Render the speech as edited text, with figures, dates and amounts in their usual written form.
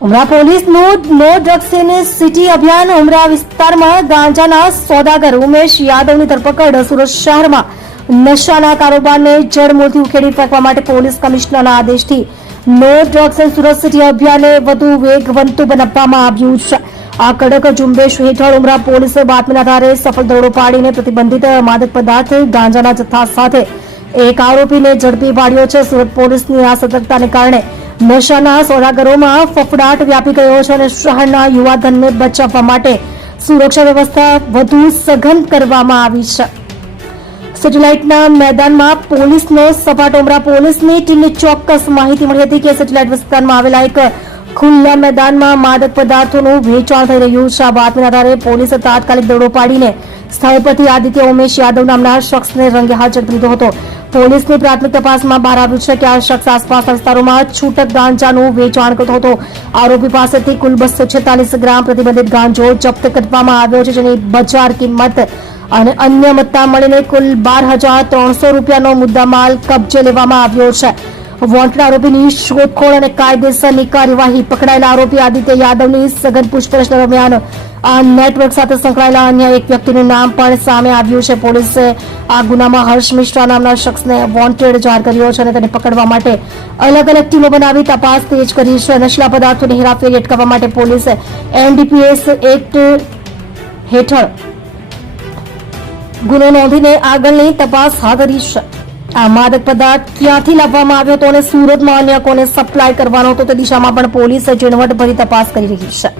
ઉમરા પોલીસનું નો drugs in city અભિયાન ઉમરા વિસ્તારમાં ગાંજાના સોદાગર ઉમેશ યાદવની ધરપકડ. સુરત શહેરમાં નશાના કારોબારને જડમૂળથી ઉખેડી ફેંકવા માટે પોલીસ કમિશનરના આદેશથી no drugs in Surat city અભિયાનને વધુ વેગવંતું બનાવવામાં આવ્યું છે. આ કડક ઝુંબેશ હેઠળ ઉમરા પોલીસે બાતમીના આધારે સફળ દરોડો પાડીને પ્રતિબંધિત માદક પદાર્થ ગાંજાના જથ્થા સાથે એક આરોપીને ઝડપી પાડ્યો છે. સુરત પોલીસની આ સતર્કતાને કારણે નશાના સોદાગરોમાં ફફડાટ વ્યાપી ગયો છે અને શહેરના યુવાધનને બચાવવા માટે સુરક્ષા વ્યવસ્થા વધુ સઘન કરવામાં આવી છે. સેટેલાઇટના મેદાનમાં પોલીસનો સપાટો. ઉમરા પોલીસની ટીમને ચોક્કસ માહિતી મળી હતી કે સેટેલાઇટ વિસ્તારમાં આવેલા એક ખુલ્લા મેદાનમાં માદક પદાર્થોનું વેચાણ થઈ રહ્યું છે. આ બાતમીના આધારે પોલીસે તાત્કાલિક દરોડો પાડીને સ્થળ પરથી આદિત્ય ઉમેશ યાદવ નામના શખ્સને રંગે હાથ ઝડપી લીધો હતો. પોલીસની પ્રાથમિક તપાસમાં બહાર આવ્યું છે કે આ શખ્સ આસપાસના વિસ્તારોમાં છૂટક ગાંજાનું વેચાણ કરતો હતો. આરોપી પાસેથી કુલ 246 ગ્રામ પ્રતિબંધિત ગાંજો જપ્ત કરવામાં આવ્યો છે, જેની બજાર કિંમત અને અન્ય મત્તા મળીને કુલ 12,300 રૂપિયાનો મુદ્દામાલ કબજે લેવામાં આવ્યો છે. વોન્ટેડ આરોપીની શોધખોળ અને કાયદેસરની કાર્યવાહી. પકડાયેલા આરોપી આદિત્ય યાદવની સઘન પૂછપરછ દરમિયાન આ નેટવર્ક સાથે સંકળાયેલા અન્ય એક વ્યક્તિનું નામ પણ સામે આવ્યું છે. પોલીસે આ ગુનામાં હર્ષ મિશ્રા નામના શખ્સને વોન્ટેડ જાહેર કર્યો છે અને તેને પકડવા માટે અલગ અલગ ટીમો બનાવી તપાસ તેજ કરી છે. નશીલા પદાર્થોની હેરાફેરી અટકાવવા માટે પોલીસે NDPS એક્ટ હેઠળ ગુનો નોંધીને આગળની તપાસ હાથ ધરી છે. આ માદક પદાર્થ ક્યાંથી લાવવામાં આવ્યો હતો અને સુરતમાં અન્ય કોને સપ્લાય કરવાનો હતો તે દિશામાં પણ પોલીસે ઝીણવટભરી તપાસ કરી રહી છે.